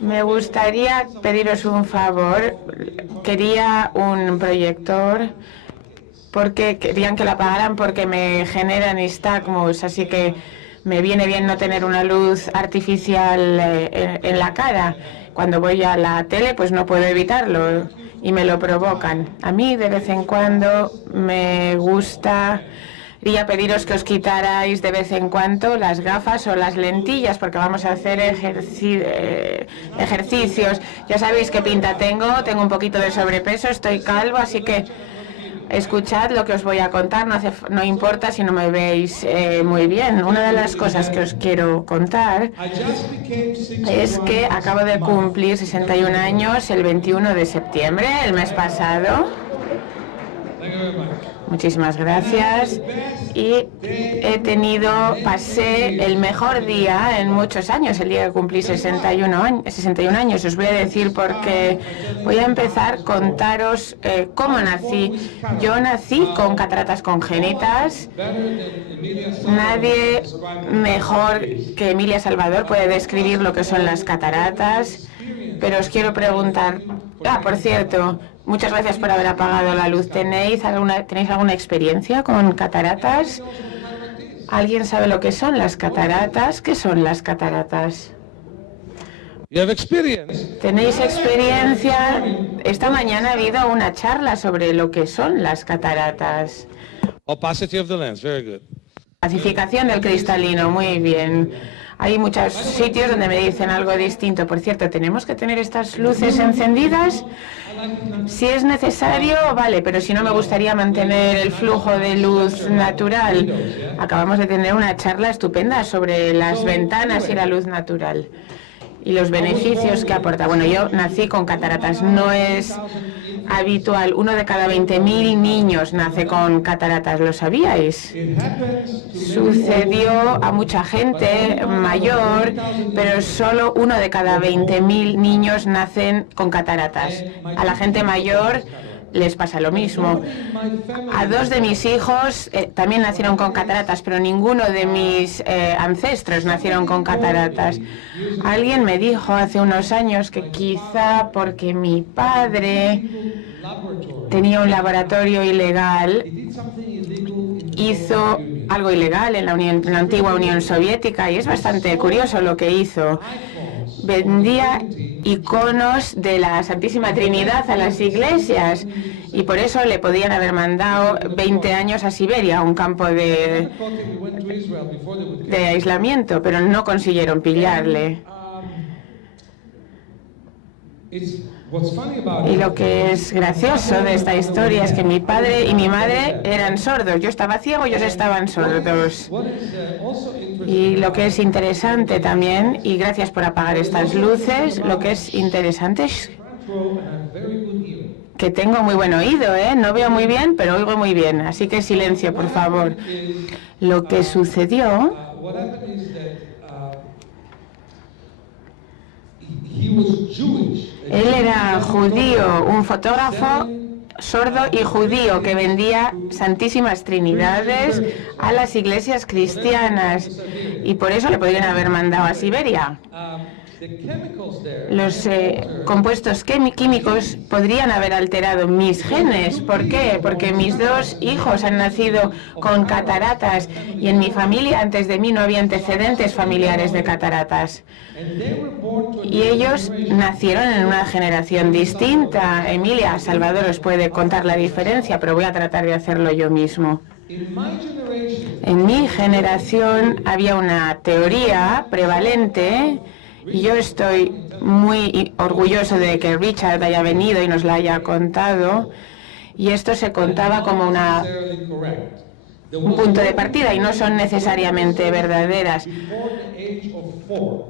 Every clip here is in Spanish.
Me gustaría pediros un favor. Quería un proyector porque querían que la apagaran porque me genera nistagmus, así que me viene bien no tener una luz artificial en la cara. Cuando voy a la tele, pues no puedo evitarlo y me lo provocan. A mí de vez en cuando me gusta... Quería pediros que os quitarais de vez en cuando las gafas o las lentillas porque vamos a hacer ejercicios. Ya sabéis qué pinta tengo un poquito de sobrepeso, estoy calvo, así que escuchad lo que os voy a contar, no importa si no me veis muy bien. Una de las cosas que os quiero contar es que acabo de cumplir 61 años el 21 de septiembre, el mes pasado. Muchísimas gracias. Y pasé el mejor día en muchos años, el día que cumplí 61 años. Os voy a decir porque voy a empezar a contaros cómo nací. Yo nací con cataratas congénitas. Nadie mejor que Emilia Salvador puede describir lo que son las cataratas. Pero os quiero preguntar... por cierto, muchas gracias por haber apagado la luz. ¿Tenéis alguna experiencia con cataratas? ¿Alguien sabe lo que son las cataratas? ¿Qué son las cataratas? ¿Tenéis experiencia? Esta mañana ha habido una charla sobre lo que son las cataratas. Pacificación del cristalino, muy bien. Hay muchos sitios donde me dicen algo distinto. Por cierto, ¿tenemos que tener estas luces encendidas? Si es necesario, vale, pero si no, me gustaría mantener el flujo de luz natural. Acabamos de tener una charla estupenda sobre las ventanas y la luz natural y los beneficios que aporta. Bueno, yo nací con cataratas, no es habitual. 1 de cada 20.000 niños nace con cataratas, ¿lo sabíais? Sucedió a mucha gente mayor, pero solo 1 de cada 20.000 niños nacen con cataratas. A la gente mayor les pasa lo mismo. A 2 de mis hijos también nacieron con cataratas, pero ninguno de mis ancestros nacieron con cataratas. Alguien me dijo hace unos años que quizá porque mi padre tenía un laboratorio ilegal, hizo algo ilegal en la antigua Unión Soviética, y es bastante curioso lo que hizo. Vendía iconos de la Santísima Trinidad a las iglesias y por eso le podían haber mandado 20 años a Siberia, a un campo de aislamiento, pero no consiguieron pillarle. Y lo que es gracioso de esta historia es que mi padre y mi madre eran sordos. Yo estaba ciego y ellos estaban sordos. Y lo que es interesante también, y gracias por apagar estas luces, lo que es interesante es que tengo muy buen oído, ¿eh? No veo muy bien, pero oigo muy bien. Así que silencio, por favor. Lo que sucedió... Él era judío, un fotógrafo sordo y judío que vendía santísimas trinidades a las iglesias cristianas y por eso le podrían haber mandado a Siberia. Los compuestos químicos podrían haber alterado mis genes. ¿Por qué? Porque mis 2 hijos han nacido con cataratas y en mi familia antes de mí no había antecedentes familiares de cataratas. Y ellos nacieron en una generación distinta. Emilia Salvador os puede contar la diferencia, pero voy a tratar de hacerlo yo mismo. En mi generación había una teoría prevalente. Y yo estoy muy orgulloso de que Richard haya venido y nos la haya contado. Y esto se contaba como un punto de partida y no son necesariamente verdaderas.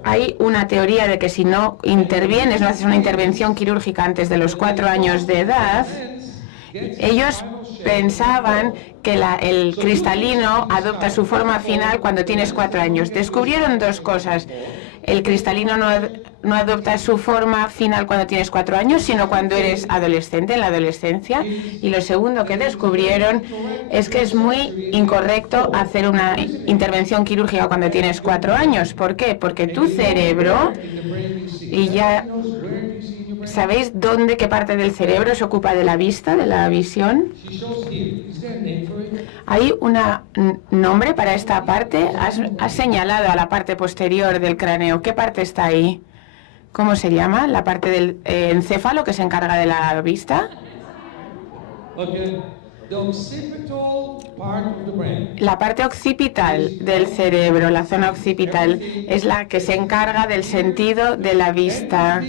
Hay una teoría de que si no intervienes, no haces una intervención quirúrgica antes de los 4 años de edad, ellos pensaban que el cristalino adopta su forma final cuando tienes 4 años. Descubrieron 2 cosas. el cristalino no adopta su forma final cuando tienes 4 años, sino cuando eres adolescente, en la adolescencia. Y lo segundo que descubrieron es que es muy incorrecto hacer una intervención quirúrgica cuando tienes 4 años. ¿Por qué? Porque tu cerebro, y ya sabéis qué parte del cerebro se ocupa de la vista, de la visión. Hay un nombre para esta parte. Has señalado a la parte posterior del cráneo. ¿Qué parte está ahí? ¿Cómo se llama? La parte del encéfalo que se encarga de la vista. La parte occipital del cerebro, la zona occipital, es la que se encarga del sentido de la vista.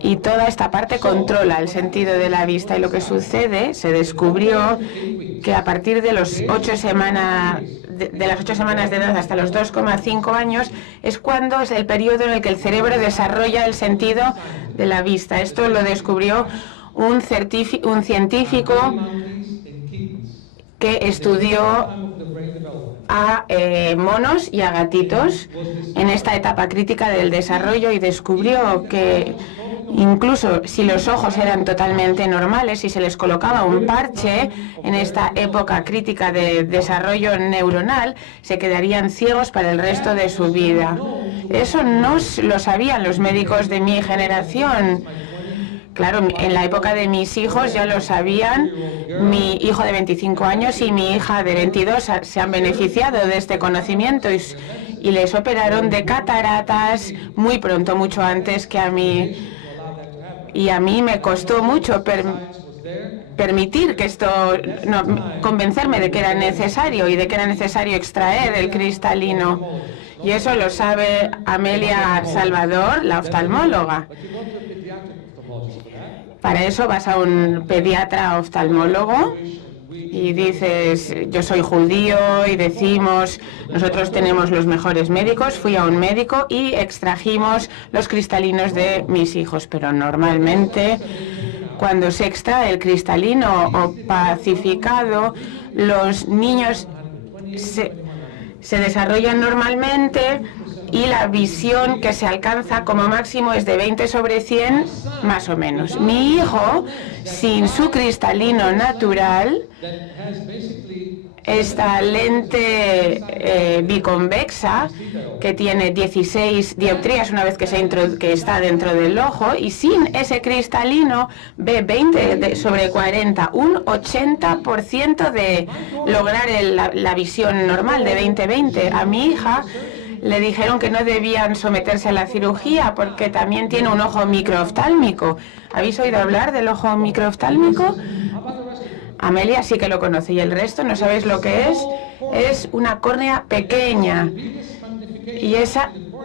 Y toda esta parte controla el sentido de la vista. Y lo que sucede, se descubrió que a partir de las 8 semanas de edad hasta los 2,5 años es cuando es el periodo en el que el cerebro desarrolla el sentido de la vista. Esto lo descubrió un científico que estudió a monos y a gatitos en esta etapa crítica del desarrollo y descubrió que incluso si los ojos eran totalmente normales y se les colocaba un parche en esta época crítica de desarrollo neuronal, se quedarían ciegos para el resto de su vida. Eso no lo sabían los médicos de mi generación. Claro, en la época de mis hijos ya lo sabían. Mi hijo de 25 años y mi hija de 22 se han beneficiado de este conocimiento y les operaron de cataratas muy pronto, mucho antes que a mí. Y a mí me costó mucho permitir que convencerme de que era necesario y de que era necesario extraer el cristalino. Y eso lo sabe Amelia Salvador, la oftalmóloga. Para eso vas a un pediatra oftalmólogo y dices, yo soy judío, y decimos, nosotros tenemos los mejores médicos. Fui a un médico y extrajimos los cristalinos de mis hijos, pero normalmente cuando se extrae el cristalino opacificado, los niños se desarrollan normalmente y la visión que se alcanza como máximo es de 20/100, más o menos. Mi hijo, sin su cristalino natural, esta lente biconvexa, que tiene 16 dioptrías una vez que está dentro del ojo, y sin ese cristalino ve 20/40, un 80% de lograr la visión normal de 20/20. A mi hija le dijeron que no debían someterse a la cirugía porque también tiene un ojo microoftálmico. ¿Habéis oído hablar del ojo microoftálmico? Amelia sí que lo conoce, y el resto no sabéis lo que es. Es una córnea pequeña. Y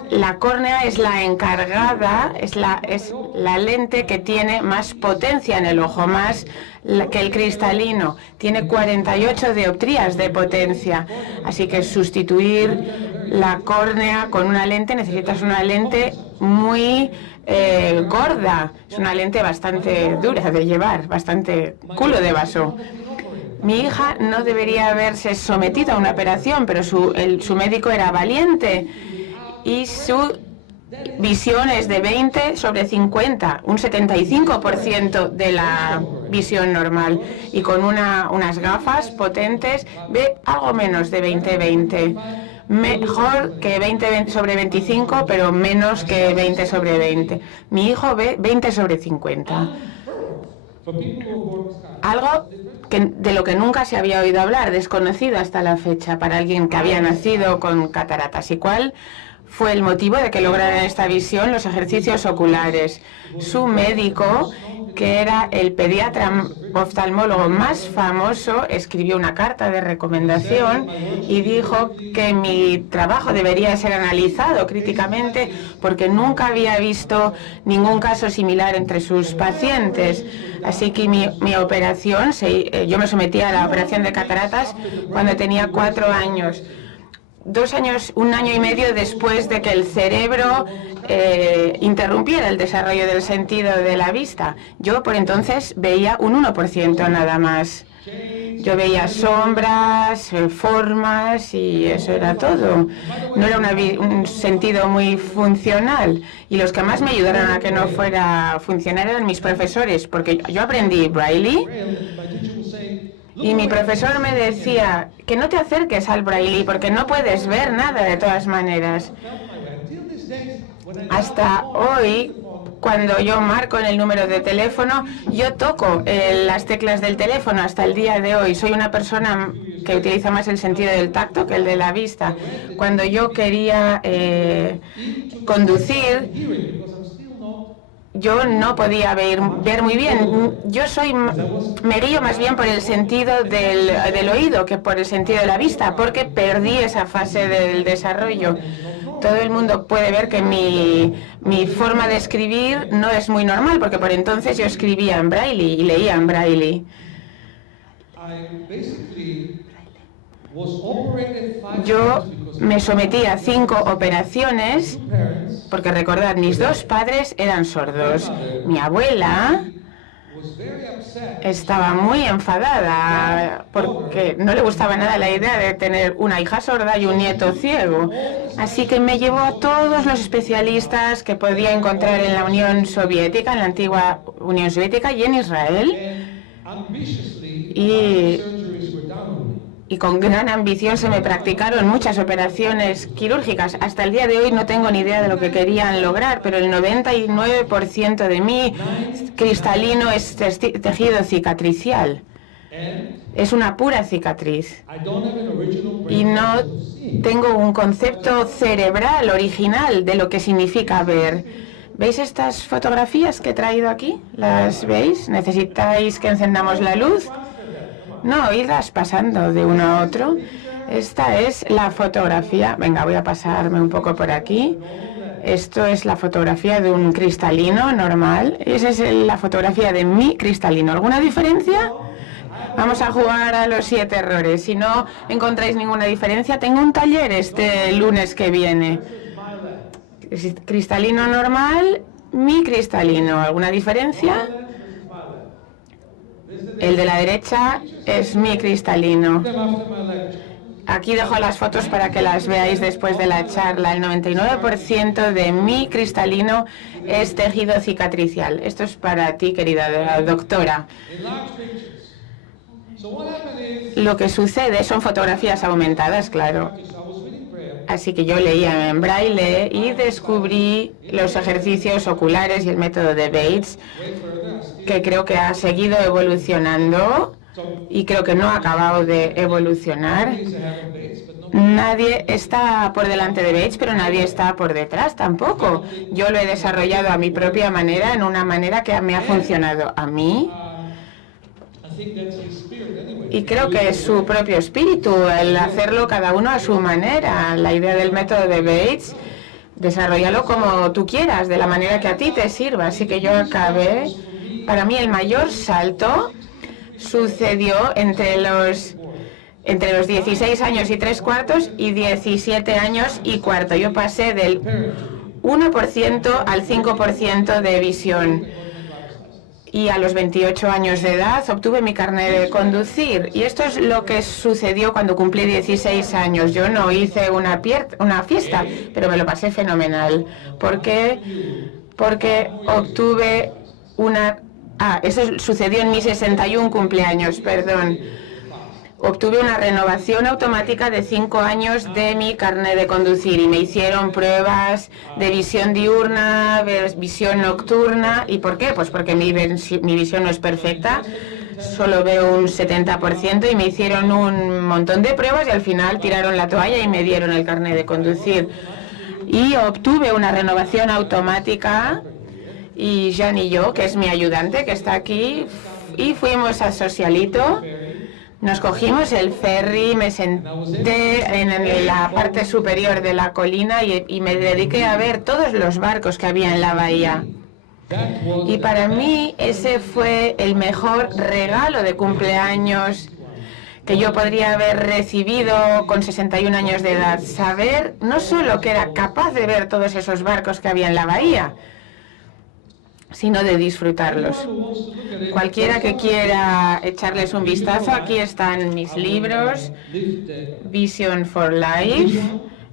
la córnea es la encargada, es la lente que tiene más potencia en el ojo, más que el cristalino. Tiene 48 dioptrías de potencia. Así que sustituir la córnea con una lente, necesitas una lente muy gorda. Es una lente bastante dura de llevar, bastante culo de vaso. Mi hija no debería haberse sometido a una operación, pero su médico era valiente y su visión es de 20/50, un 75% de la visión normal, y con unas gafas potentes ve algo menos de 20/20. Mejor que 20/25, pero menos que 20/20. Mi hijo ve 20/50. Algo de lo que nunca se había oído hablar, desconocido hasta la fecha para alguien que había nacido con cataratas. ¿Y cuál fue el motivo de que lograran esta visión? Los ejercicios oculares. Su médico, que era el pediatra oftalmólogo más famoso, escribió una carta de recomendación y dijo que mi trabajo debería ser analizado críticamente porque nunca había visto ningún caso similar entre sus pacientes. Así que mi operación, yo me sometí a la operación de cataratas cuando tenía 4 años. un año y medio después de que el cerebro interrumpiera el desarrollo del sentido de la vista. Yo por entonces veía un 1% nada más. Yo veía sombras, formas y eso era todo. No era un sentido muy funcional. Y los que más me ayudaron a que no fuera funcional eran mis profesores, porque yo aprendí Braille y mi profesor me decía que no te acerques al Braille porque no puedes ver nada de todas maneras. Hasta hoy, cuando yo marco en el número de teléfono, yo toco las teclas del teléfono hasta el día de hoy. Soy una persona que utiliza más el sentido del tacto que el de la vista. Cuando yo quería conducir, yo no podía ver muy bien. Me guío más bien por el sentido del oído que por el sentido de la vista, porque perdí esa fase del desarrollo. Todo el mundo puede ver que mi forma de escribir no es muy normal, porque por entonces yo escribía en Braille y leía en Braille. Yo me sometí a 5 operaciones, porque recordad, mis 2 padres eran sordos. Mi abuela estaba muy enfadada porque no le gustaba nada la idea de tener una hija sorda y un nieto ciego. Así que me llevó a todos los especialistas que podía encontrar en la Unión Soviética, en la antigua Unión Soviética y en Israel. Y con gran ambición se me practicaron muchas operaciones quirúrgicas. Hasta el día de hoy no tengo ni idea de lo que querían lograr, pero el 99% de mi cristalino es tejido cicatricial. Es una pura cicatriz. Y no tengo un concepto cerebral original de lo que significa ver. ¿Veis estas fotografías que he traído aquí? ¿Las veis? ¿Necesitáis que encendamos la luz? No, irlas pasando de uno a otro. Esta es la fotografía. Venga, voy a pasarme un poco por aquí. Esto es la fotografía de un cristalino normal. Esa es la fotografía de mi cristalino. ¿Alguna diferencia? Vamos a jugar a los 7 errores. Si no encontráis ninguna diferencia, tengo un taller este lunes que viene. Cristalino normal, mi cristalino. ¿Alguna diferencia? El de la derecha es mi cristalino. Aquí dejo las fotos para que las veáis después de la charla. El 99% de mi cristalino es tejido cicatricial. Esto es para ti, querida doctora. Lo que sucede son fotografías aumentadas, claro. Así que yo leía en Braille y descubrí los ejercicios oculares y el método de Bates, que creo que ha seguido evolucionando y creo que no ha acabado de evolucionar. Nadie está por delante de Bates, pero nadie está por detrás tampoco. Yo lo he desarrollado a mi propia manera, en una manera que me ha funcionado a mí. Y creo que es su propio espíritu, el hacerlo cada uno a su manera. La idea del método de Bates, desarrollalo como tú quieras, de la manera que a ti te sirva. Así que yo acabé. Para mí el mayor salto sucedió entre los 16 años y 3/4 y 17 años y cuarto. Yo pasé del 1% al 5% de visión. Y a los 28 años de edad obtuve mi carnet de conducir. Y esto es lo que sucedió cuando cumplí 16 años. Yo no hice una fiesta, pero me lo pasé fenomenal. ¿Por qué? Porque obtuve una... eso sucedió en mi 61 cumpleaños, perdón. Obtuve una renovación automática de 5 años de mi carnet de conducir y me hicieron pruebas de visión diurna, visión nocturna. ¿Y por qué? Pues porque mi visión no es perfecta, solo veo un 70% y me hicieron un montón de pruebas y al final tiraron la toalla y me dieron el carnet de conducir. Y obtuve una renovación automática y Jean y yo, que es mi ayudante, que está aquí, y fuimos a Socialito. Nos cogimos el ferry, me senté en la parte superior de la colina y me dediqué a ver todos los barcos que había en la bahía. Y para mí ese fue el mejor regalo de cumpleaños que yo podría haber recibido con 61 años de edad. Saber no solo que era capaz de ver todos esos barcos que había en la bahía, sino de disfrutarlos. Cualquiera que quiera echarles un vistazo, aquí están mis libros, Vision for Life.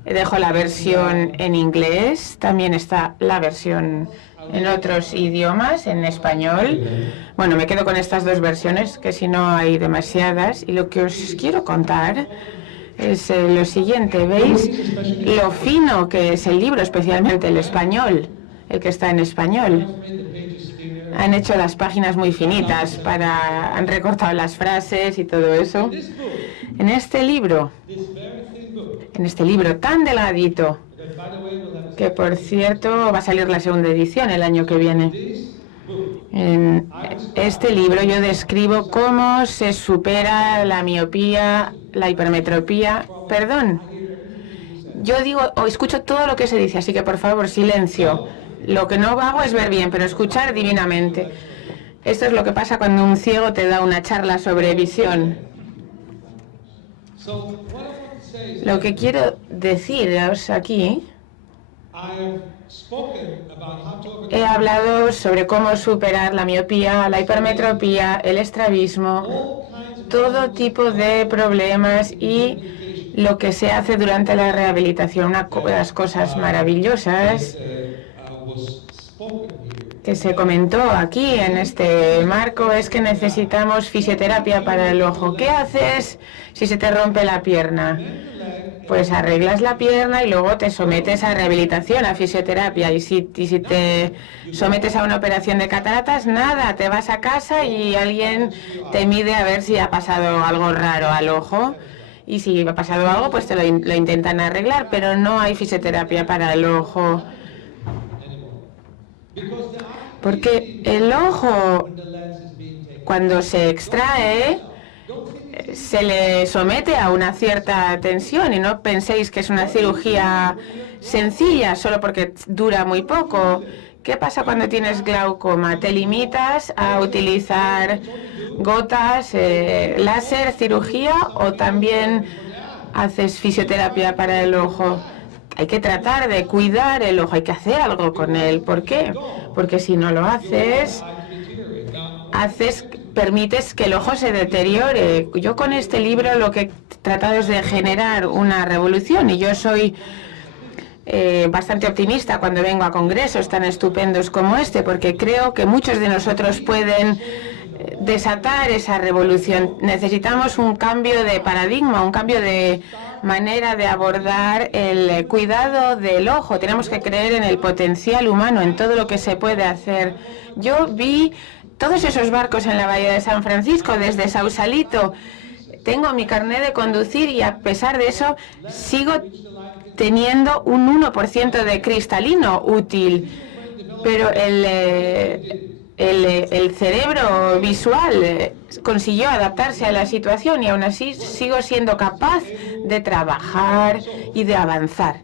Dejo la versión en inglés, también está la versión en otros idiomas, en español. Bueno, me quedo con estas dos versiones, que si no hay demasiadas. Y lo que os quiero contar es lo siguiente. ¿Veis lo fino que es el libro, especialmente el español, el que está en español? Han hecho las páginas muy finitas, han recortado las frases y todo eso. En este libro tan delgadito, que por cierto va a salir la segunda edición el año que viene. En este libro yo describo cómo se supera la miopía, la hipermetropía. Perdón, yo digo o escucho todo lo que se dice, así que por favor, silencio. Lo que no hago es ver bien, pero escuchar divinamente. Esto es lo que pasa cuando un ciego te da una charla sobre visión. Lo que quiero deciros aquí, he hablado sobre cómo superar la miopía, la hipermetropía, el estrabismo, todo tipo de problemas y lo que se hace durante la rehabilitación. Una de las cosas maravillosas que se comentó aquí en este marco es que necesitamos fisioterapia para el ojo. ¿Qué haces si se te rompe la pierna? Pues arreglas la pierna y luego te sometes a rehabilitación, a fisioterapia. Y si te sometes a una operación de cataratas, nada, te vas a casa y alguien te mide a ver si ha pasado algo raro al ojo. Y si ha pasado algo, pues te lo intentan arreglar, pero no hay fisioterapia para el ojo. Porque el ojo, cuando se extrae, se le somete a una cierta tensión, y no penséis que es una cirugía sencilla solo porque dura muy poco. ¿Qué pasa cuando tienes glaucoma? Te limitas a utilizar gotas, láser, cirugía, o también haces fisioterapia para el ojo. Hay que tratar de cuidar el ojo, hay que hacer algo con él. ¿Por qué? Porque si no lo haces, permites que el ojo se deteriore. Yo con este libro lo que he tratado es de generar una revolución, y yo soy bastante optimista cuando vengo a congresos tan estupendos como este, porque creo que muchos de nosotros pueden desatar esa revolución. Necesitamos un cambio de paradigma, un cambio de manera de abordar el cuidado del ojo. Tenemos que creer en el potencial humano, en todo lo que se puede hacer. Yo vi todos esos barcos en la bahía de San Francisco, desde Sausalito. Tengo mi carnet de conducir y a pesar de eso sigo teniendo un 1% de cristalino útil. Pero el cerebro visual consiguió adaptarse a la situación y aún así sigo siendo capaz de trabajar y de avanzar.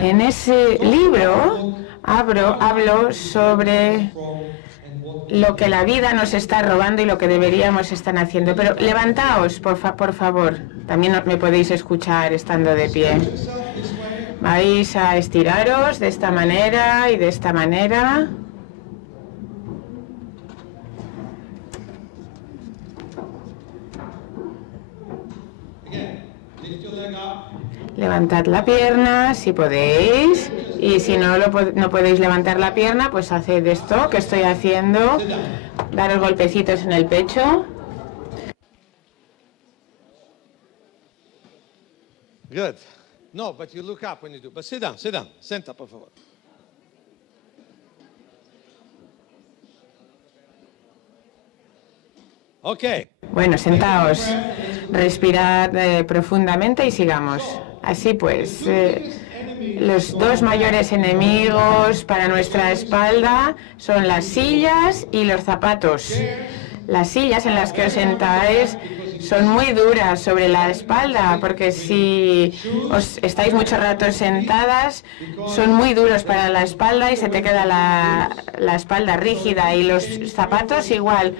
En ese libro hablo sobre lo que la vida nos está robando y lo que deberíamos estar haciendo. Pero levantaos, por favor. También me podéis escuchar estando de pie. Vais a estiraros de esta manera y de esta manera. Levantad la pierna si podéis, y si no podéis levantar la pierna, pues haced esto que estoy haciendo, daros golpecitos en el pecho. Good. No, but you look up when you do. But sit down, senta, por favor. Okay. Bueno, sentaos, respirad profundamente y sigamos. Así pues, los dos mayores enemigos para nuestra espalda son las sillas y los zapatos. Las sillas en las que os sentáis son muy duras sobre la espalda, porque si os estáis mucho rato sentadas, son muy duros para la espalda y se te queda la espalda rígida. Y los zapatos igual,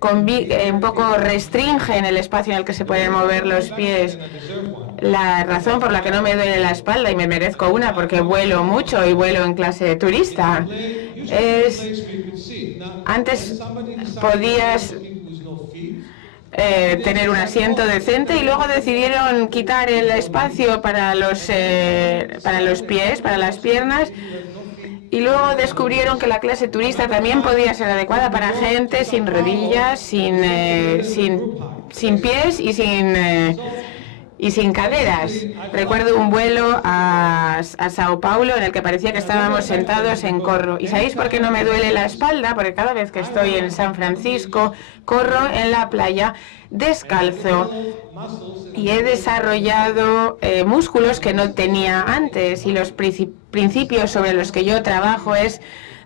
un poco restringen el espacio en el que se pueden mover los pies. La razón por la que no me duele la espalda, y me merezco una porque vuelo mucho y vuelo en clase de turista, es antes podías tener un asiento decente y luego decidieron quitar el espacio para los pies, para las piernas, y luego descubrieron que la clase turista también podía ser adecuada para gente sin rodillas, sin pies y sin caderas. Recuerdo un vuelo a Sao Paulo en el que parecía que estábamos sentados en corro. ¿Y sabéis por qué no me duele la espalda? Porque cada vez que estoy en San Francisco, corro en la playa descalzo y he desarrollado músculos que no tenía antes, y los principios sobre los que yo trabajo es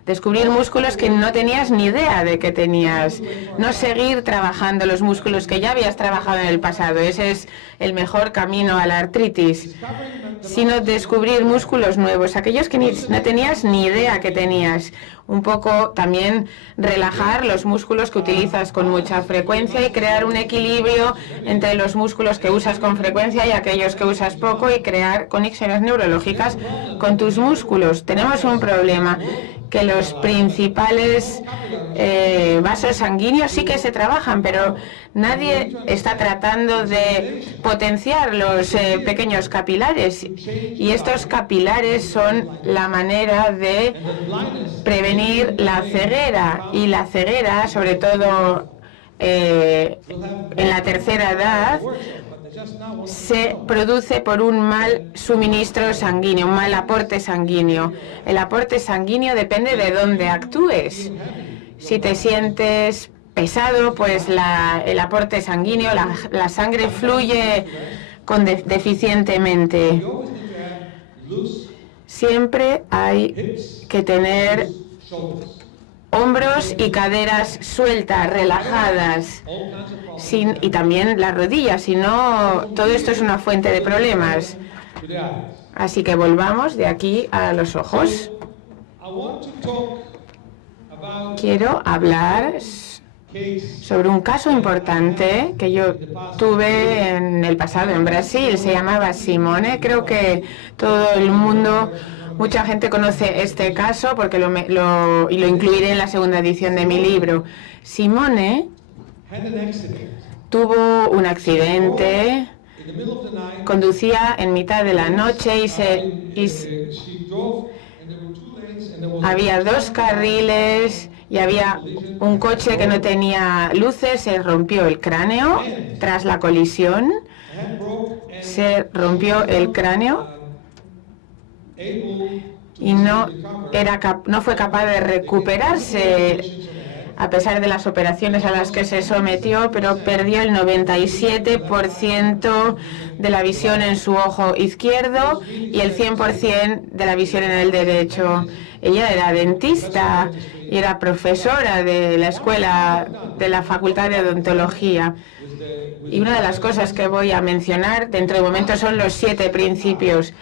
descubrir músculos que no tenías ni idea de que tenías. No seguir trabajando los músculos que ya habías trabajado en el pasado. Ese es el mejor camino a la artritis. Sino descubrir músculos nuevos, aquellos que no tenías ni idea que tenías. Un poco también relajar los músculos que utilizas con mucha frecuencia y crear un equilibrio entre los músculos que usas con frecuencia y aquellos que usas poco, y crear conexiones neurológicas con tus músculos. Tenemos un problema, que los principales vasos sanguíneos sí que se trabajan, pero nadie está tratando de potenciar los pequeños capilares, y estos capilares son la manera de prevenir la ceguera, y la ceguera, sobre todo en la tercera edad, se produce por un mal suministro sanguíneo, un mal aporte sanguíneo. El aporte sanguíneo depende de dónde actúes. Si te sientes pesado, pues el aporte sanguíneo, la sangre fluye deficientemente. Siempre hay que tener hombros y caderas sueltas, relajadas, y también las rodillas, si no, todo esto es una fuente de problemas. Así que volvamos de aquí a los ojos. Quiero hablar sobre un caso importante que yo tuve en el pasado en Brasil. Se llamaba Simone. Creo que todo el mundo, mucha gente conoce este caso porque lo incluiré en la segunda edición de mi libro. Simone tuvo un accidente, conducía en mitad de la noche había dos carriles y había un coche que no tenía luces. Se rompió el cráneo tras la colisión, se rompió el cráneo y no fue capaz de recuperarse a pesar de las operaciones a las que se sometió, pero perdió el 97% de la visión en su ojo izquierdo y el 100% de la visión en el derecho. Ella era dentista y era profesora de la escuela de la Facultad de Odontología. Y una de las cosas que voy a mencionar dentro de un momento son los 7 principios.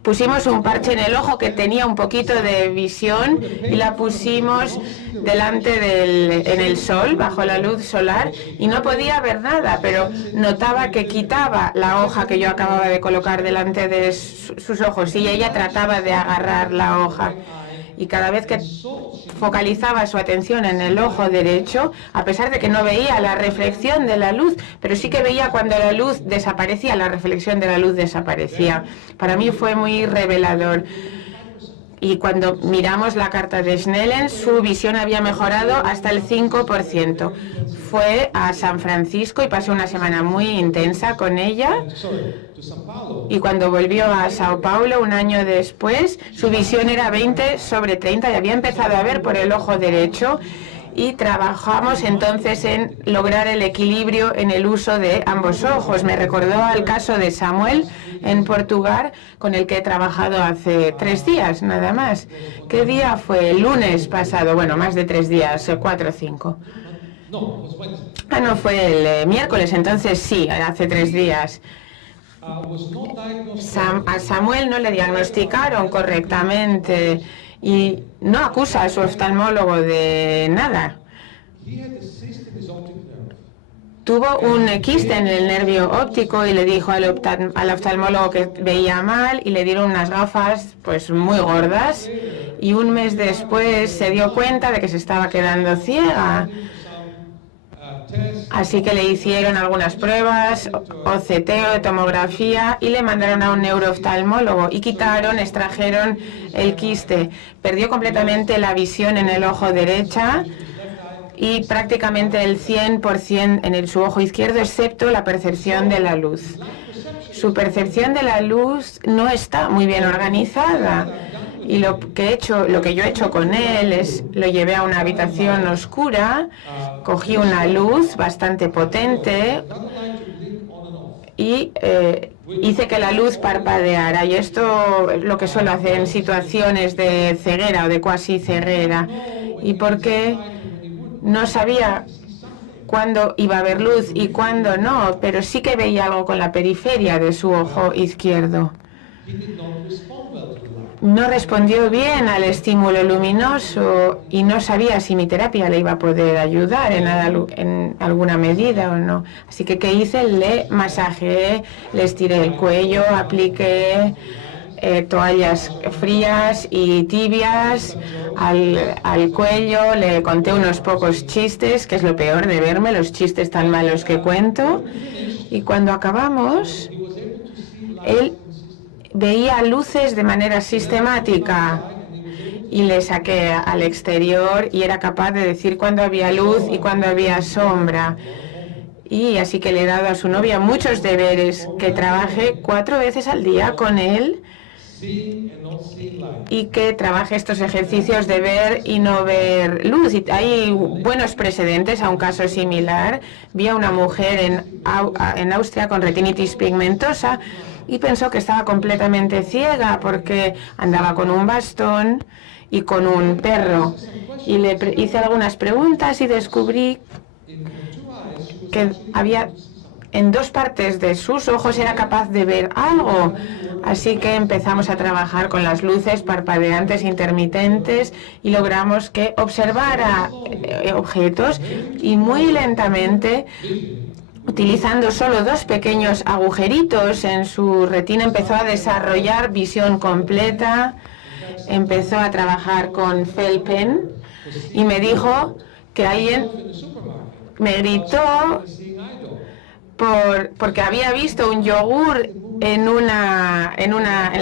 Pusimos un parche en el ojo que tenía un poquito de visión y la pusimos en el sol, bajo la luz solar, y no podía ver nada, pero notaba que quitaba la hoja que yo acababa de colocar delante de sus ojos, y ella trataba de agarrar la hoja. Y cada vez que focalizaba su atención en el ojo derecho, a pesar de que no veía la reflexión de la luz, pero sí que veía cuando la luz desaparecía, la reflexión de la luz desaparecía. Para mí fue muy revelador. Y cuando miramos la carta de Snellen, su visión había mejorado hasta el 5%. Fue a San Francisco y pasó una semana muy intensa con ella. Y cuando volvió a Sao Paulo, un año después, su visión era 20/30 y había empezado a ver por el ojo derecho. Y trabajamos entonces en lograr el equilibrio en el uso de ambos ojos. Me recordó al caso de Samuel en Portugal, con el que he trabajado hace 3 días, nada más. ¿Qué día fue? El lunes pasado. Bueno, más de 3 días, 4 o 5. No, it was Wednesday. Ah, no, fue el miércoles, entonces sí, hace 3 días. Was not diagnosed. A Samuel no le diagnosticaron correctamente y no acusa a su oftalmólogo de nada. He had a cyst in his optic nerve. Tuvo un quiste en el nervio óptico y le dijo al oftalmólogo que veía mal y le dieron unas gafas pues muy gordas y un mes después se dio cuenta de que se estaba quedando ciega. Así que le hicieron algunas pruebas, OCT o tomografía y le mandaron a un neurooftalmólogo y extrajeron el quiste. Perdió completamente la visión en el ojo derecha y prácticamente el 100% en su ojo izquierdo, excepto la percepción de la luz. Su percepción de la luz no está muy bien organizada. Y lo que yo he hecho con él es, lo llevé a una habitación oscura, cogí una luz bastante potente y hice que la luz parpadeara. Y esto es lo que suelo hacer en situaciones de ceguera o de cuasi ceguera. Y porque no sabía cuándo iba a haber luz y cuándo no, pero sí que veía algo con la periferia de su ojo izquierdo. No respondió bien al estímulo luminoso y no sabía si mi terapia le iba a poder ayudar en alguna medida o no. Así que, ¿qué hice? Le masajeé, le estiré el cuello, apliqué toallas frías y tibias al cuello, le conté unos pocos chistes, que es lo peor de verme, los chistes tan malos que cuento. Y cuando acabamos, él veía luces de manera sistemática y le saqué al exterior y era capaz de decir cuándo había luz y cuándo había sombra. Y así que le he dado a su novia muchos deberes, que trabaje 4 veces al día con él y que trabaje estos ejercicios de ver y no ver luz. Y hay buenos precedentes a un caso similar. Vi a una mujer en Austria con retinitis pigmentosa y pensó que estaba completamente ciega porque andaba con un bastón y con un perro. Y le hice algunas preguntas y descubrí que en 2 partes de sus ojos era capaz de ver algo. Así que empezamos a trabajar con las luces parpadeantes intermitentes y logramos que observara objetos y muy lentamente, utilizando solo 2 pequeños agujeritos en su retina, empezó a desarrollar visión completa, empezó a trabajar con Felpen y me dijo que alguien me gritó porque había visto un yogur en la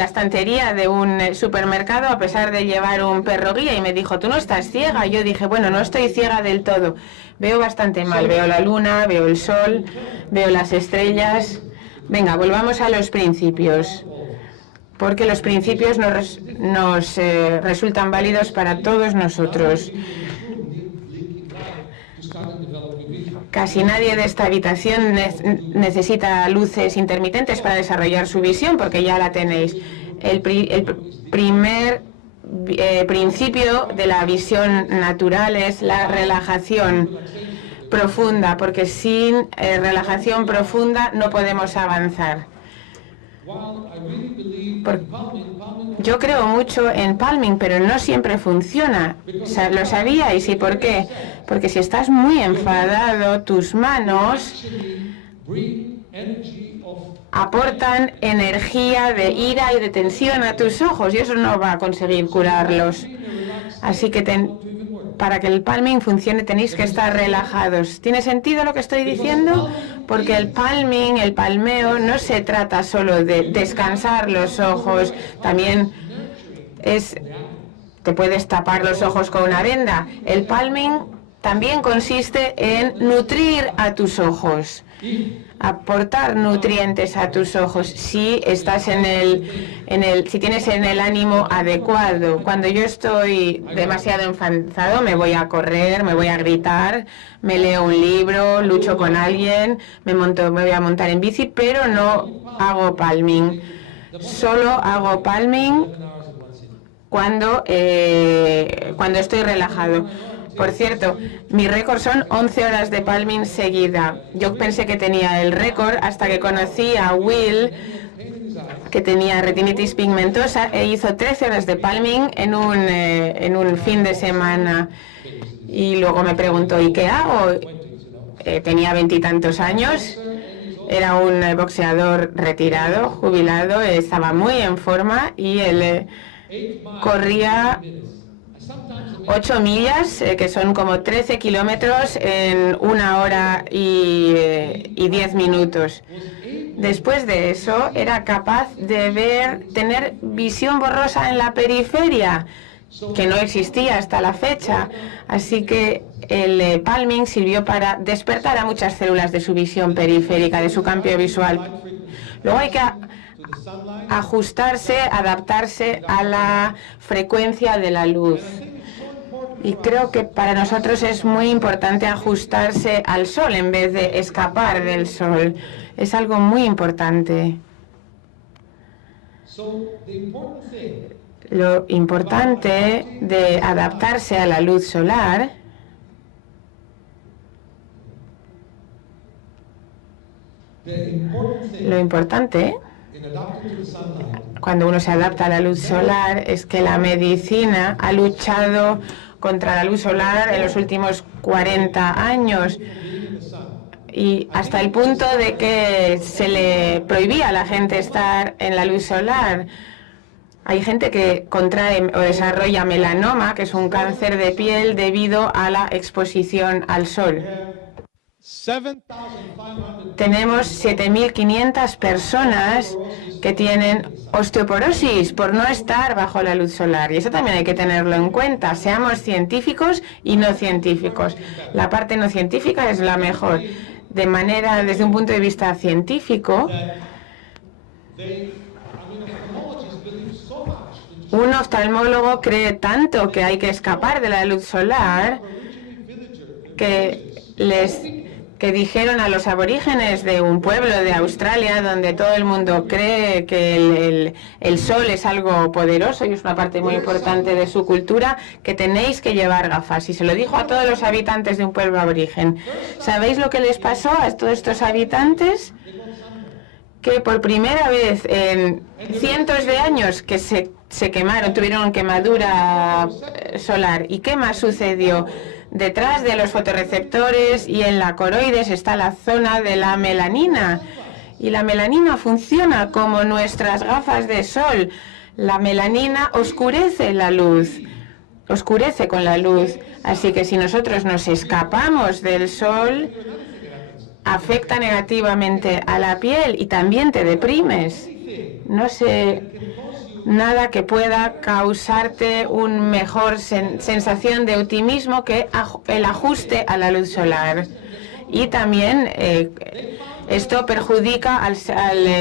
estantería de un supermercado a pesar de llevar un perro guía y me dijo, ¿tú no estás ciega? Yo dije, bueno, no estoy ciega del todo, veo bastante mal, veo la luna, veo el sol, veo las estrellas. Venga, volvamos a los principios, porque los principios nos resultan válidos para todos nosotros. Casi nadie de esta habitación necesita luces intermitentes para desarrollar su visión, porque ya la tenéis. El primer principio de la visión natural es la relajación profunda, porque sin relajación profunda no podemos avanzar. Yo creo mucho en palming, pero no siempre funciona. ¿Lo sabíais? ¿Y por qué? Porque si estás muy enfadado, tus manos aportan energía de ira y de tensión a tus ojos y eso no va a conseguir curarlos. Así que para que el palming funcione tenéis que estar relajados. ¿Tiene sentido lo que estoy diciendo? Porque el palming, el palmeo, no se trata solo de descansar los ojos, también te puedes tapar los ojos con una venda. El palming también consiste en nutrir a tus ojos, aportar nutrientes a tus ojos si estás si tienes en el ánimo adecuado. Cuando yo estoy demasiado enfadado me voy a correr, me voy a gritar, me leo un libro, lucho con alguien, me voy a montar en bici, pero no hago palming. Solo hago palming cuando estoy relajado. Por cierto, mi récord son 11 horas de palming seguida. Yo pensé que tenía el récord hasta que conocí a Will, que tenía retinitis pigmentosa, e hizo 13 horas de palming en un fin de semana. Y luego me preguntó, ¿y qué hago? Tenía 20 y tantos años, era un boxeador retirado, jubilado, estaba muy en forma y él corría 8 millas, que son como 13 kilómetros en 1 hora y 10 minutos. Después de eso, era capaz de tener visión borrosa en la periferia, que no existía hasta la fecha. Así que el palming sirvió para despertar a muchas células de su visión periférica, de su campo visual. Luego hay que ajustarse, adaptarse a la frecuencia de la luz. Y creo que para nosotros es muy importante ajustarse al sol en vez de escapar del sol. Es algo muy importante. Lo importante de adaptarse a la luz solar cuando uno se adapta a la luz solar es que la medicina ha luchado contra la luz solar en los últimos 40 años y hasta el punto de que se le prohibía a la gente estar en la luz solar. Hay gente que contrae o desarrolla melanoma, que es un cáncer de piel debido a la exposición al sol. Tenemos 7.500 personas que tienen osteoporosis por no estar bajo la luz solar. Y eso también hay que tenerlo en cuenta. Seamos científicos y no científicos. La parte no científica es la mejor. Desde un punto de vista científico, un oftalmólogo cree tanto que hay que escapar de la luz solar que dijeron a los aborígenes de un pueblo de Australia donde todo el mundo cree que el sol es algo poderoso y es una parte muy importante de su cultura, que tenéis que llevar gafas. Y se lo dijo a todos los habitantes de un pueblo aborigen. ¿Sabéis lo que les pasó a todos estos habitantes? Que por primera vez en cientos de años que se quemaron, tuvieron quemadura solar. ¿Y qué más sucedió? Detrás de los fotorreceptores y en la coroides está la zona de la melanina. Y la melanina funciona como nuestras gafas de sol. La melanina oscurece la luz, oscurece con la luz. Así que si nosotros nos escapamos del sol, afecta negativamente a la piel y también te deprimes. No sé nada que pueda causarte una mejor sensación de optimismo que el ajuste a la luz solar. Y también esto perjudica al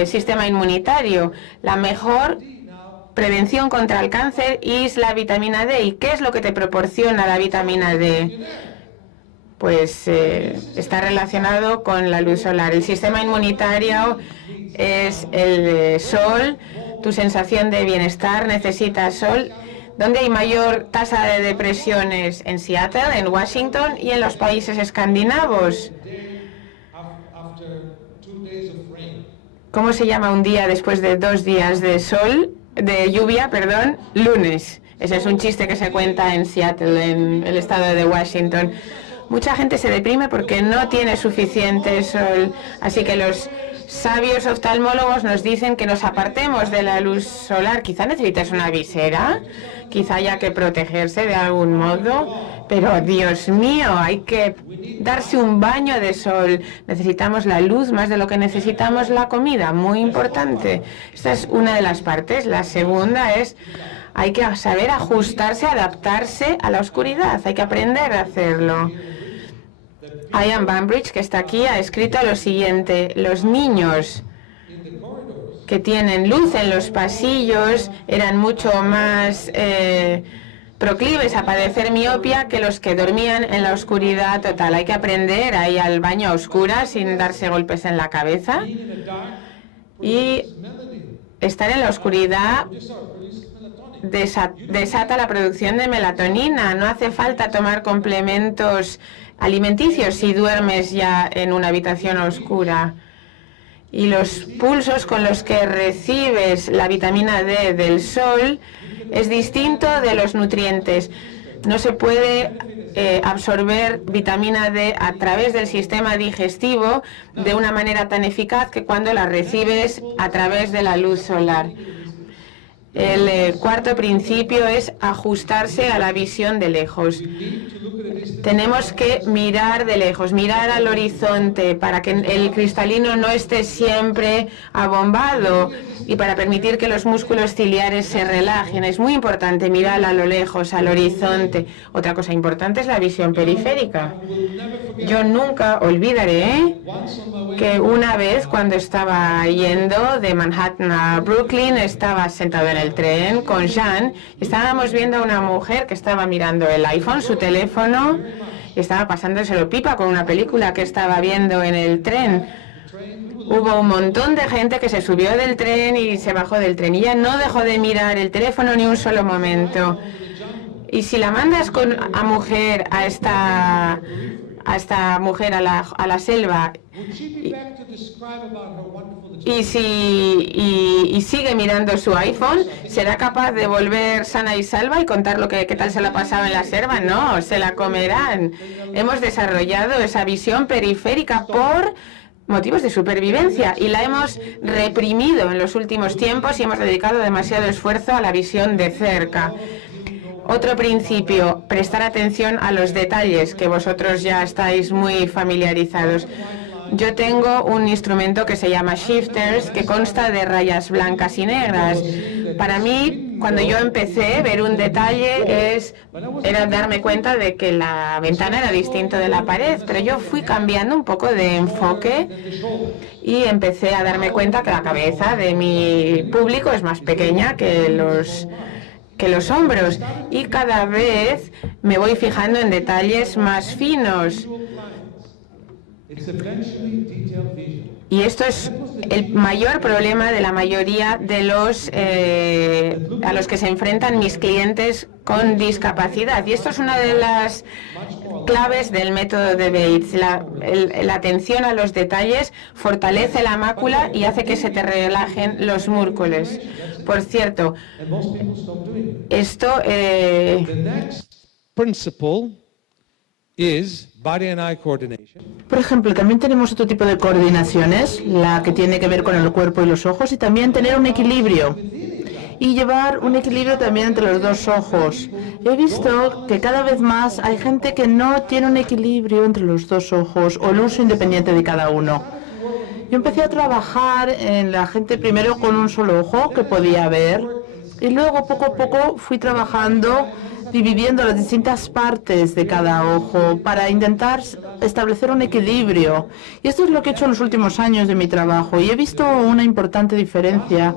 sistema inmunitario. La mejor prevención contra el cáncer es la vitamina D. ¿Y qué es lo que te proporciona la vitamina D? Pues está relacionado con la luz solar. El sistema inmunitario es el sol. Tu sensación de bienestar necesita sol. ¿Dónde hay mayor tasa de depresiones? En Seattle, en Washington y en los países escandinavos. ¿Cómo se llama un día después de 2 días de lluvia? Lunes. Ese es un chiste que se cuenta en Seattle, en el estado de Washington. Mucha gente se deprime porque no tiene suficiente sol. Así que los sabios oftalmólogos nos dicen que nos apartemos de la luz solar. Quizá necesites una visera, quizá haya que protegerse de algún modo, pero Dios mío, hay que darse un baño de sol. Necesitamos la luz más de lo que necesitamos la comida, muy importante. Esta es una de las partes. La segunda es, hay que saber ajustarse, adaptarse a la oscuridad, hay que aprender a hacerlo. Ian Bambridge, que está aquí, ha escrito lo siguiente: los niños que tienen luz en los pasillos eran mucho más proclives a padecer miopía que los que dormían en la oscuridad total. Hay que aprender a ir al baño a oscuras sin darse golpes en la cabeza, y estar en la oscuridad desata la producción de melatonina. No hace falta tomar complementos alimenticios si duermes ya en una habitación oscura. Y los pulsos con los que recibes la vitamina D del sol es distinto de los nutrientes. No se puede absorber vitamina D a través del sistema digestivo de una manera tan eficaz que cuando la recibes a través de la luz solar. El cuarto principio es ajustarse a la visión de lejos. Tenemos que mirar de lejos, mirar al horizonte para que el cristalino no esté siempre abombado y para permitir que los músculos ciliares se relajen. Es muy importante mirar a lo lejos, al horizonte. Otra cosa importante es la visión periférica. Yo nunca olvidaré que una vez cuando estaba yendo de Manhattan a Brooklyn, estaba sentado en el tren con Jean, estábamos viendo a una mujer que estaba mirando el iPhone, su teléfono, y estaba pasándoselo pipa con una película que estaba viendo en el tren. Hubo un montón de gente que se subió del tren y se bajó del tren y ella no dejó de mirar el teléfono ni un solo momento. Y si la mandas a esta mujer a la selva y sigue mirando su iPhone, ¿será capaz de volver sana y salva y contar qué tal se la ha pasado en la selva? No, se la comerán. Hemos desarrollado esa visión periférica por motivos de supervivencia y la hemos reprimido en los últimos tiempos y hemos dedicado demasiado esfuerzo a la visión de cerca. Otro principio, prestar atención a los detalles, que vosotros ya estáis muy familiarizados. Yo tengo un instrumento que se llama Shifters, que consta de rayas blancas y negras. Para mí, cuando yo empecé, ver un detalle era darme cuenta de que la ventana era distinta de la pared, pero yo fui cambiando un poco de enfoque y empecé a darme cuenta que la cabeza de mi público es más pequeña que los hombros y cada vez me voy fijando en detalles más finos. Y esto es el mayor problema de la mayoría de a los que se enfrentan mis clientes con discapacidad. Y esto es una de las claves del método de Bates. La atención a los detalles fortalece la mácula y hace que se te relajen los músculos. Por cierto, esto por ejemplo, también tenemos otro tipo de coordinaciones, la que tiene que ver con el cuerpo y los ojos, y también tener un equilibrio. Y llevar un equilibrio también entre los dos ojos. He visto que cada vez más hay gente que no tiene un equilibrio entre los dos ojos o el uso independiente de cada uno. Yo empecé a trabajar en la gente primero con un solo ojo que podía ver y luego poco a poco fui trabajando dividiendo las distintas partes de cada ojo para intentar establecer un equilibrio. Y esto es lo que he hecho en los últimos años de mi trabajo y he visto una importante diferencia.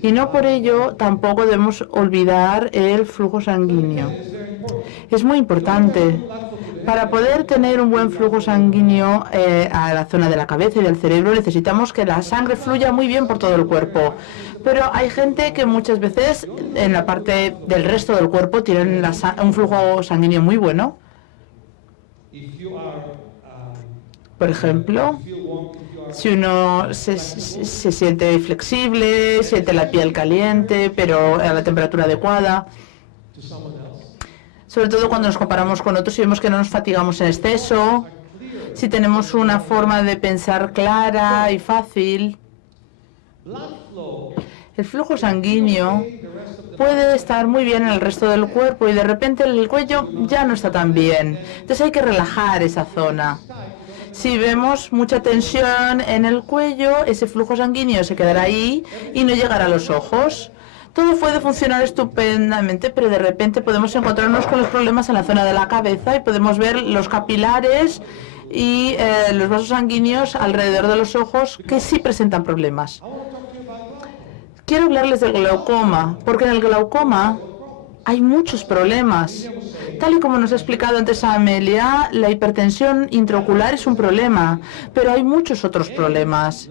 Y no por ello tampoco debemos olvidar el flujo sanguíneo. Es muy importante. Para poder tener un buen flujo sanguíneo a la zona de la cabeza y del cerebro necesitamos que la sangre fluya muy bien por todo el cuerpo. Pero hay gente que muchas veces en la parte del resto del cuerpo tienen un flujo sanguíneo muy bueno. Por ejemplo, si uno se siente flexible, siente la piel caliente, pero a la temperatura adecuada. Sobre todo cuando nos comparamos con otros y vemos que no nos fatigamos en exceso, si tenemos una forma de pensar clara y fácil. El flujo sanguíneo puede estar muy bien en el resto del cuerpo y de repente el cuello ya no está tan bien. Entonces hay que relajar esa zona. Si vemos mucha tensión en el cuello, ese flujo sanguíneo se quedará ahí y no llegará a los ojos. Todo puede funcionar estupendamente, pero de repente podemos encontrarnos con los problemas en la zona de la cabeza y podemos ver los capilares y los vasos sanguíneos alrededor de los ojos que sí presentan problemas. Quiero hablarles del glaucoma, porque en el glaucoma hay muchos problemas. Tal y como nos ha explicado antes Amelia, la hipertensión intraocular es un problema, pero hay muchos otros problemas.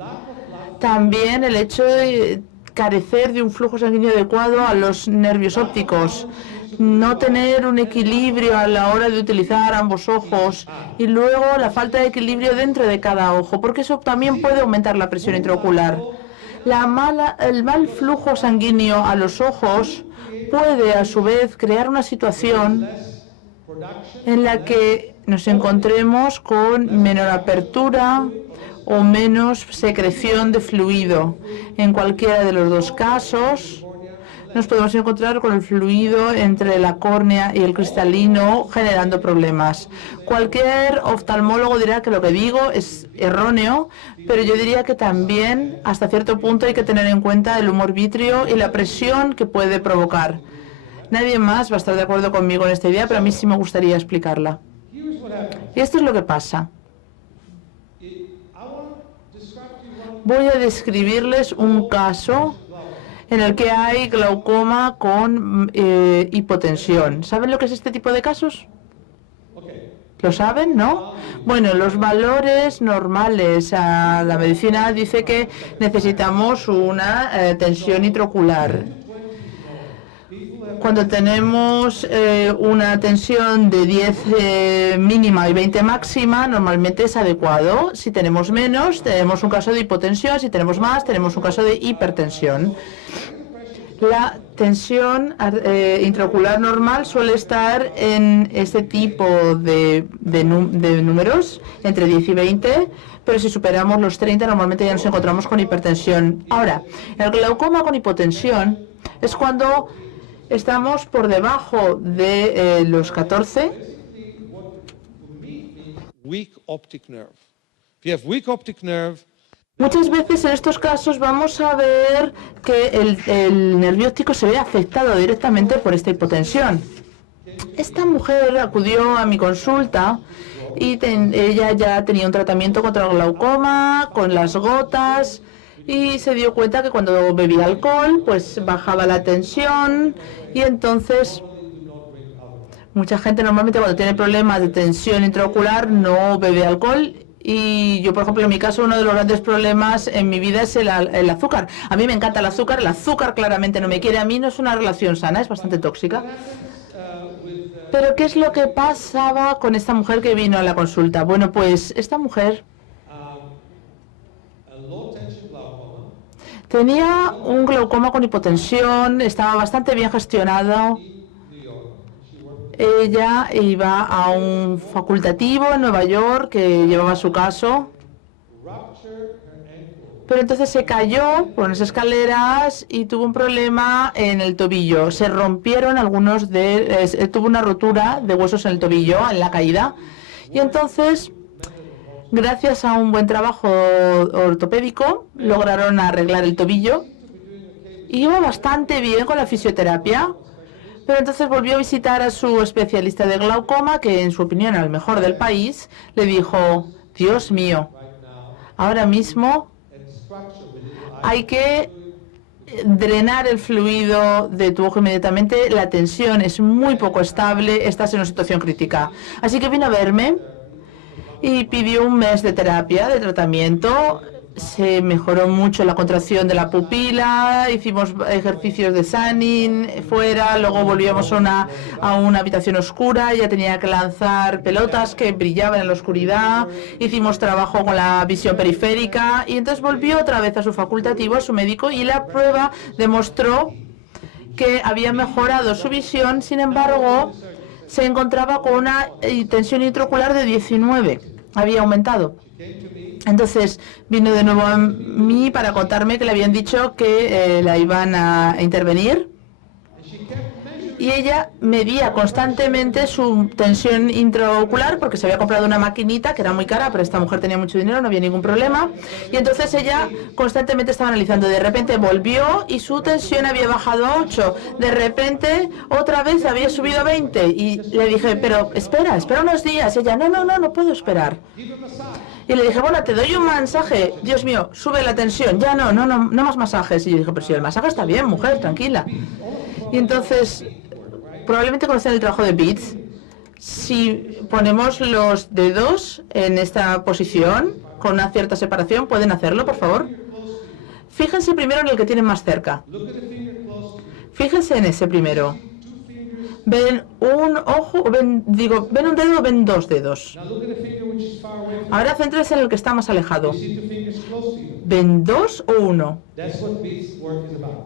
También el hecho de carecer de un flujo sanguíneo adecuado a los nervios ópticos, no tener un equilibrio a la hora de utilizar ambos ojos y luego la falta de equilibrio dentro de cada ojo, porque eso también puede aumentar la presión intraocular. El mal flujo sanguíneo a los ojos puede a su vez crear una situación en la que nos encontremos con menor apertura o menos secreción de fluido. En cualquiera de los dos casos, nos podemos encontrar con el fluido entre la córnea y el cristalino generando problemas. Cualquier oftalmólogo dirá que lo que digo es erróneo, pero yo diría que también hasta cierto punto hay que tener en cuenta el humor vítreo y la presión que puede provocar. Nadie más va a estar de acuerdo conmigo en esta idea, pero a mí sí me gustaría explicarla. Y esto es lo que pasa. Voy a describirles un caso en el que hay glaucoma con hipotensión. ¿Saben lo que es este tipo de casos? ¿Lo saben, no? Bueno, los valores normales, la medicina dice que necesitamos una tensión intraocular. Cuando tenemos una tensión de 10 mínima y 20 máxima, normalmente es adecuado. Si tenemos menos, tenemos un caso de hipotensión. Si tenemos más, tenemos un caso de hipertensión. La tensión intraocular normal suele estar en este tipo de números, entre 10 y 20, pero si superamos los 30, normalmente ya nos encontramos con hipertensión. Ahora, el glaucoma con hipotensión es cuando estamos por debajo de los 14. Muchas veces en estos casos vamos a ver que el nervio óptico se ve afectado directamente por esta hipotensión. Esta mujer acudió a mi consulta y ella ya tenía un tratamiento contra el glaucoma, con las gotas, y se dio cuenta que cuando bebía alcohol, pues bajaba la tensión, y entonces mucha gente normalmente cuando tiene problemas de tensión intraocular no bebe alcohol. Y yo, por ejemplo, en mi caso, uno de los grandes problemas en mi vida es el azúcar. A mí me encanta el azúcar claramente no me quiere a mí, no es una relación sana, es bastante tóxica. Pero, ¿qué es lo que pasaba con esta mujer que vino a la consulta? Bueno, pues esta mujer tenía un glaucoma con hipotensión, estaba bastante bien gestionado. Ella iba a un facultativo en Nueva York que llevaba su caso, pero entonces se cayó por unas escaleras y tuvo un problema en el tobillo. Se rompieron tuvo una rotura de huesos en el tobillo en la caída. Y entonces, gracias a un buen trabajo ortopédico, lograron arreglar el tobillo. Y iba bastante bien con la fisioterapia. Pero entonces volvió a visitar a su especialista de glaucoma, que en su opinión era el mejor del país. Le dijo: Dios mío, ahora mismo hay que drenar el fluido de tu ojo inmediatamente. La tensión es muy poco estable, estás en una situación crítica. Así que vino a verme y pidió un mes de terapia, de tratamiento. Se mejoró mucho la contracción de la pupila, hicimos ejercicios de sunning fuera, luego volvíamos a una habitación oscura, ella tenía que lanzar pelotas que brillaban en la oscuridad, hicimos trabajo con la visión periférica y entonces volvió otra vez a su facultativo, a su médico, y la prueba demostró que había mejorado su visión. Sin embargo, se encontraba con una tensión intraocular de 19, había aumentado. Entonces vino de nuevo a mí para contarme que le habían dicho que la iban a intervenir, y ella medía constantemente su tensión intraocular porque se había comprado una maquinita que era muy cara, pero esta mujer tenía mucho dinero, no había ningún problema, y entonces ella constantemente estaba analizando. De repente volvió y su tensión había bajado a 8, de repente otra vez había subido a 20, y le dije: pero espera unos días. Y ella: no puedo esperar. Y le dije: bueno, te doy un masaje. Dios mío, sube la tensión. Ya no más masajes. Y yo dije: pero si el masaje está bien, mujer, tranquila. Y entonces, probablemente conocen el trabajo de Beats. Si ponemos los dedos en esta posición, con una cierta separación, ¿pueden hacerlo, por favor? Fíjense primero en el que tienen más cerca. Fíjense en ese primero. ¿Ven un ojo o ven un dedo o ven dos dedos? Ahora céntrense en el que está más alejado. ¿Ven dos o uno?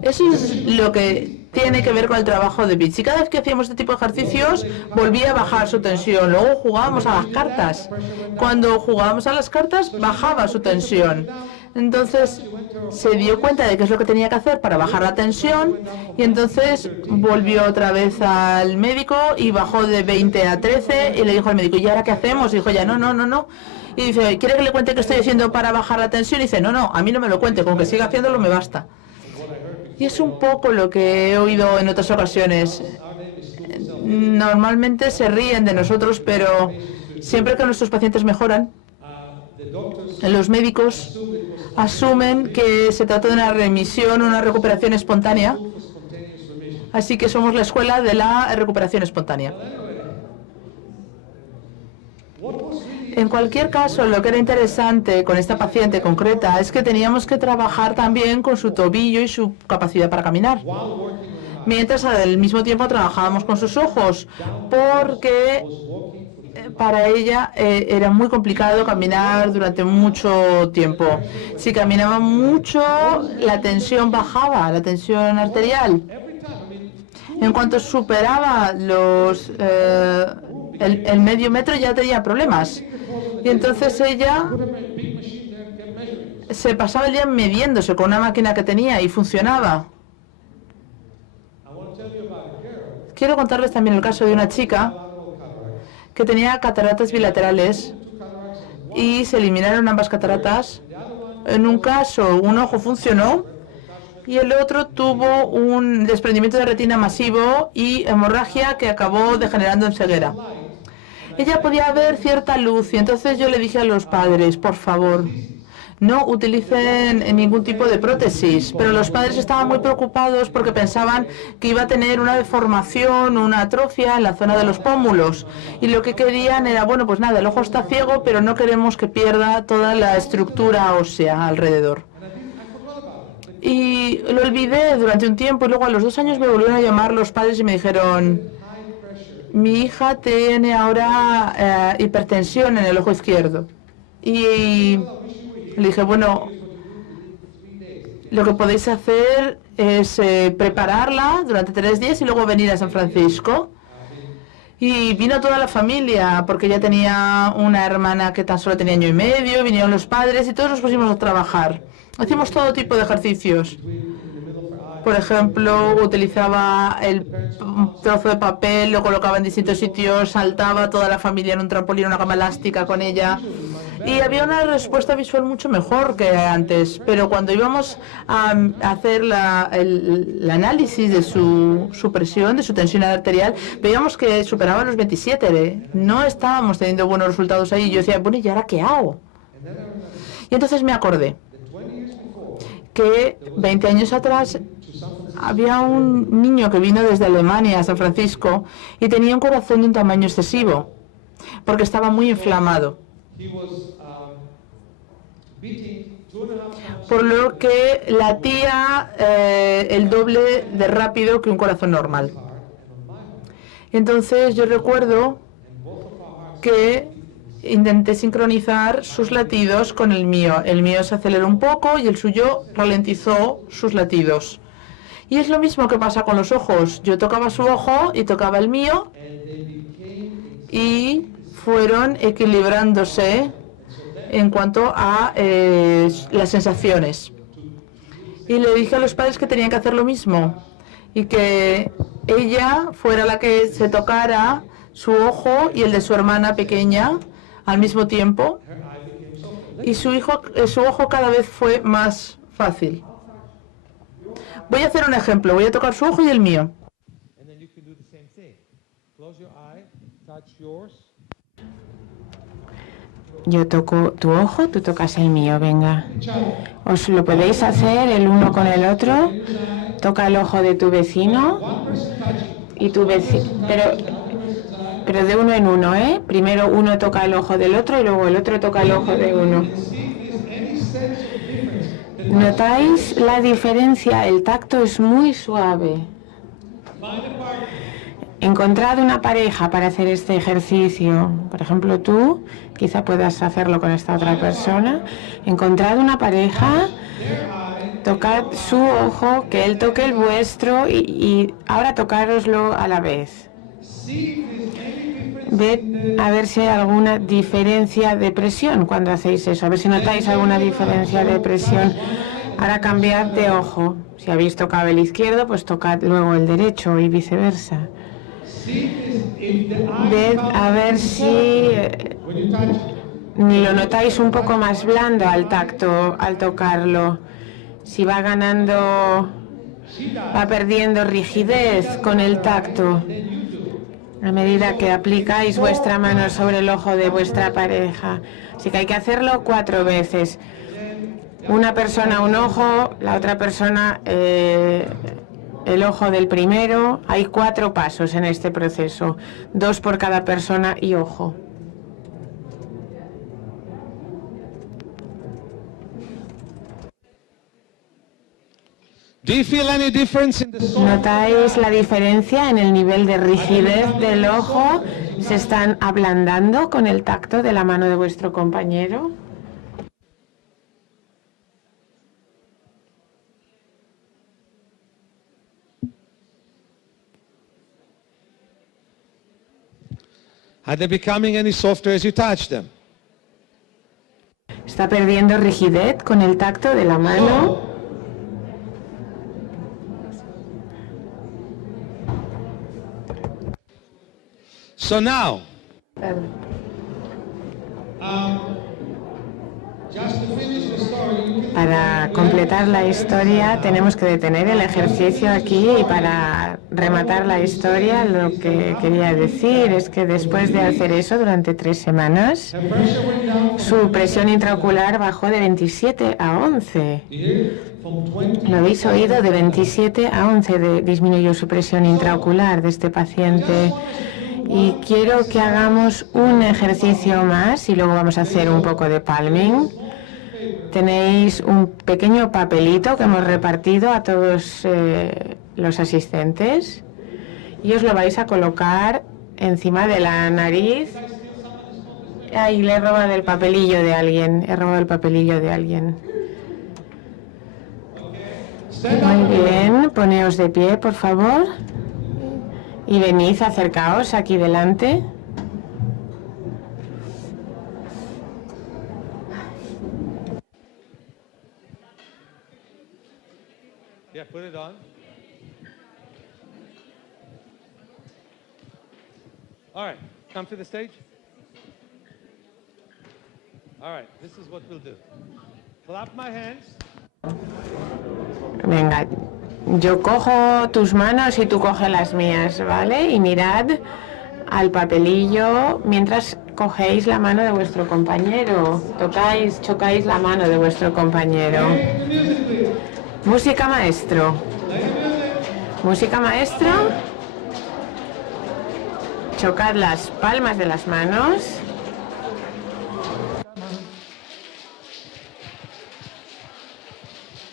Eso es lo que tiene que ver con el trabajo de Beats. Y cada vez que hacíamos este tipo de ejercicios, volvía a bajar su tensión. Luego jugábamos a las cartas. Cuando jugábamos a las cartas, bajaba su tensión. Entonces se dio cuenta de qué es lo que tenía que hacer para bajar la tensión y entonces volvió otra vez al médico y bajó de 20 a 13 y le dijo al médico, ¿y ahora qué hacemos? Y dijo, ya no. Y dice, ¿quiere que le cuente qué estoy haciendo para bajar la tensión? Y dice, no, a mí no me lo cuente, con que siga haciéndolo me basta. Y es un poco lo que he oído en otras ocasiones. Normalmente se ríen de nosotros, pero siempre que nuestros pacientes mejoran, los médicos asumen que se trata de una remisión, una recuperación espontánea. Así que somos la escuela de la recuperación espontánea. En cualquier caso, lo que era interesante con esta paciente concreta es que teníamos que trabajar también con su tobillo y su capacidad para caminar. Mientras al mismo tiempo trabajábamos con sus ojos, porque para ella era muy complicado caminar durante mucho tiempo. Si caminaba mucho, la tensión bajaba, la tensión arterial. En cuanto superaba el medio metro ya tenía problemas. Y entonces ella se pasaba el día midiéndose con una máquina que tenía y funcionaba. Quiero contarles también el caso de una chica que tenía cataratas bilaterales y se eliminaron ambas cataratas. En un caso, un ojo funcionó y el otro tuvo un desprendimiento de retina masivo y hemorragia que acabó degenerando en ceguera. Ella podía ver cierta luz y entonces yo le dije a los padres, por favor, no utilicen ningún tipo de prótesis, pero los padres estaban muy preocupados porque pensaban que iba a tener una deformación, una atrofia en la zona de los pómulos y lo que querían era, bueno, pues nada, el ojo está ciego, pero no queremos que pierda toda la estructura ósea alrededor. Y lo olvidé durante un tiempo y luego a los 2 años me volvieron a llamar los padres y me dijeron, mi hija tiene ahora hipertensión en el ojo izquierdo. Y le dije, bueno, lo que podéis hacer es prepararla durante 3 días y luego venir a San Francisco. Y vino toda la familia, porque ella tenía una hermana que tan solo tenía 1 año y medio, vinieron los padres y todos nos pusimos a trabajar. Hacíamos todo tipo de ejercicios. Por ejemplo, utilizaba el trozo de papel, lo colocaba en distintos sitios, saltaba toda la familia en un trampolín, una cama elástica con ella. Y había una respuesta visual mucho mejor que antes, pero cuando íbamos a hacer el análisis de su presión, de su tensión arterial, veíamos que superaba los 27. No estábamos teniendo buenos resultados ahí. Yo decía, bueno, ¿y ahora qué hago? Y entonces me acordé que 20 años atrás había un niño que vino desde Alemania a San Francisco y tenía un corazón de un tamaño excesivo, porque estaba muy inflamado. Por lo que latía el doble de rápido que un corazón normal. Entonces yo recuerdo que intenté sincronizar sus latidos con el mío. El mío se aceleró un poco y el suyo ralentizó sus latidos. Y es lo mismo que pasa con los ojos. Yo tocaba su ojo y tocaba el mío y fueron equilibrándose en cuanto a las sensaciones. Y le dije a los padres que tenían que hacer lo mismo y que ella fuera la que se tocara su ojo y el de su hermana pequeña al mismo tiempo, y su ojo cada vez fue más fácil. Voy a hacer un ejemplo, voy a tocar su ojo y el mío. Yo toco tu ojo, tú tocas el mío, venga. Os lo podéis hacer el uno con el otro. Toca el ojo de tu vecino y tu vecino, pero de uno en uno, ¿eh? Primero uno toca el ojo del otro y luego el otro toca el ojo de uno. ¿Notáis la diferencia? El tacto es muy suave. Encontrad una pareja para hacer este ejercicio. Por ejemplo, tú, quizá puedas hacerlo con esta otra persona. Encontrad una pareja, tocad su ojo, que él toque el vuestro y ahora tocároslo a la vez. Ved a ver si hay alguna diferencia de presión cuando hacéis eso. A ver si notáis alguna diferencia de presión. Ahora cambiad de ojo. Si habéis tocado el izquierdo, pues tocad luego el derecho y viceversa. Ved a ver si lo notáis un poco más blando al tacto, al tocarlo. Si va ganando, va perdiendo rigidez con el tacto. A medida que aplicáis vuestra mano sobre el ojo de vuestra pareja. Así que hay que hacerlo 4 veces. Una persona un ojo, la otra persona el ojo del primero. Hay 4 pasos en este proceso. 2 por cada persona y ojo. ¿Notáis la diferencia en el nivel de rigidez del ojo? ¿Se están ablandando con el tacto de la mano de vuestro compañero? Are they becoming any softer as you touch them? ¿Está perdiendo rigidez con el tacto de la mano? So now, para completar la historia tenemos que detener el ejercicio aquí y para rematar la historia lo que quería decir es que después de hacer eso durante 3 semanas su presión intraocular bajó de 27 a 11. ¿Lo habéis oído? De 27 a 11 disminuyó su presión intraocular de este paciente. Y quiero que hagamos un ejercicio más y luego vamos a hacer un poco de palming. Tenéis un pequeño papelito que hemos repartido a todos los asistentes y os lo vais a colocar encima de la nariz. Ay, le he robado el papelillo de alguien. He robado el papelillo de alguien. Muy bien, poneos de pie, por favor. Y venid, acercaos aquí delante. yeah, put it on. All right, come to the stage. All right, this is what we'll do. Clap my hands. Venga, yo cojo tus manos y tú coges las mías, ¿vale? Y mirad al papelillo mientras cogéis la mano de vuestro compañero. Chocáis la mano de vuestro compañero. Música, maestro. Música, maestro. Chocad las palmas de las manos.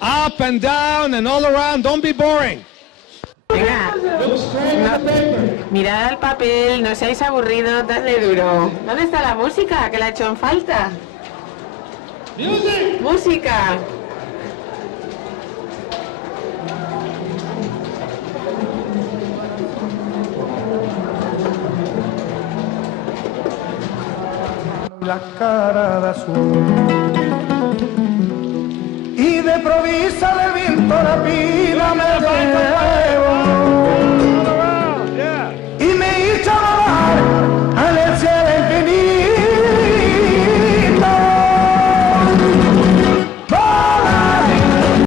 Up and down and all around. Don't be boring. Venga, mirad al papel, no seáis aburridos, dadle duro. ¿Dónde está la música? Que la he hecho en falta. Music. Música. La cara de azul y de provisa le viento la piel.